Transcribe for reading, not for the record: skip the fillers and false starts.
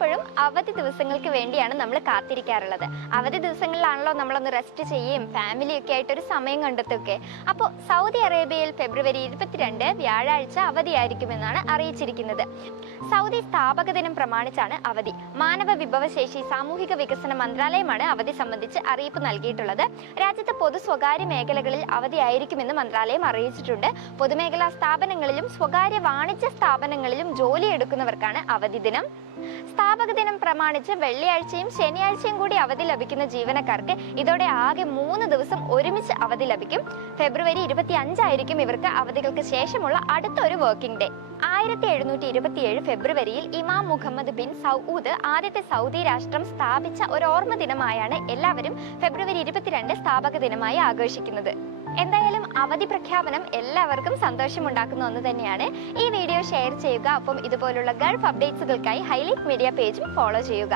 മിക്കപ്പോഴും അവധി ദിവസങ്ങൾക്ക് വേണ്ടിയാണ് നമ്മൾ കാത്തിരിക്കാറുള്ളത്. അവധി ദിവസങ്ങളിലാണല്ലോ നമ്മളൊന്ന് റെസ്റ്റ് ചെയ്യുകയും ഫാമിലിയൊക്കെ ആയിട്ടൊരു സമയം കണ്ടെത്തുകയൊക്കെ. അപ്പോൾ സൗദി അറേബ്യയിൽ ഫെബ്രുവരി 22 വ്യാഴാഴ്ച അവധിയായിരിക്കുമെന്നാണ് അറിയിച്ചിരിക്കുന്നത്. സൗദി സ്ഥാപക ദിനം പ്രമാണിച്ചാണ് അവധി. മാനവ വിഭവശേഷി സാമൂഹിക വികസന മന്ത്രാലയമാണ് അവധി സംബന്ധിച്ച് അറിയിപ്പ് നൽകിയിട്ടുള്ളത്. രാജ്യത്ത് പൊതു സ്വകാര്യ മേഖലകളിൽ അവധിയായിരിക്കുമെന്ന് മന്ത്രാലയം അറിയിച്ചിട്ടുണ്ട്. പൊതുമേഖലാ സ്ഥാപനങ്ങളിലും സ്വകാര്യ വാണിജ്യ സ്ഥാപനങ്ങളിലും ജോലിയെടുക്കുന്നവർക്കാണ് അവധി ദിനം. സ്ഥാപക ദിനം പ്രമാണിച്ച് വെള്ളിയാഴ്ചയും ശനിയാഴ്ചയും കൂടി അവധി ലഭിക്കുന്ന ജീവനക്കാർക്ക് ഇതോടെ ആകെ 3 ദിവസം ഒരുമിച്ച് അവധി ലഭിക്കും. ഫെബ്രുവരി 25 ആയിരിക്കും ഇവർക്ക് അവധികൾക്ക് ശേഷമുള്ള അടുത്ത ഒരു വർക്കിംഗ് ഡേ. 1727 ഫെബ്രുവരിയിൽ ഇമാം മുഹമ്മദ് ബിൻ സൗദ് ആദ്യത്തെ സൗദി രാഷ്ട്രം സ്ഥാപിച്ച ഒരു ഓർമ്മ ദിനമായാണ് എല്ലാവരും ഫെബ്രുവരി 22 സ്ഥാപക ദിനമായി ആഘോഷിക്കുന്നത്. എന്തായാലും അവധി പ്രഖ്യാപനം എല്ലാവർക്കും സന്തോഷമുണ്ടാക്കുന്ന ഒന്ന് തന്നെയാണ്. ഈ വീഡിയോ ഷെയർ ചെയ്യുക. ഒപ്പം ഇതുപോലുള്ള ഗൾഫ് അപ്ഡേറ്റ്സുകൾക്കായി ഹൈലൈറ്റ് മീഡിയ പേജും ഫോളോ ചെയ്യുക.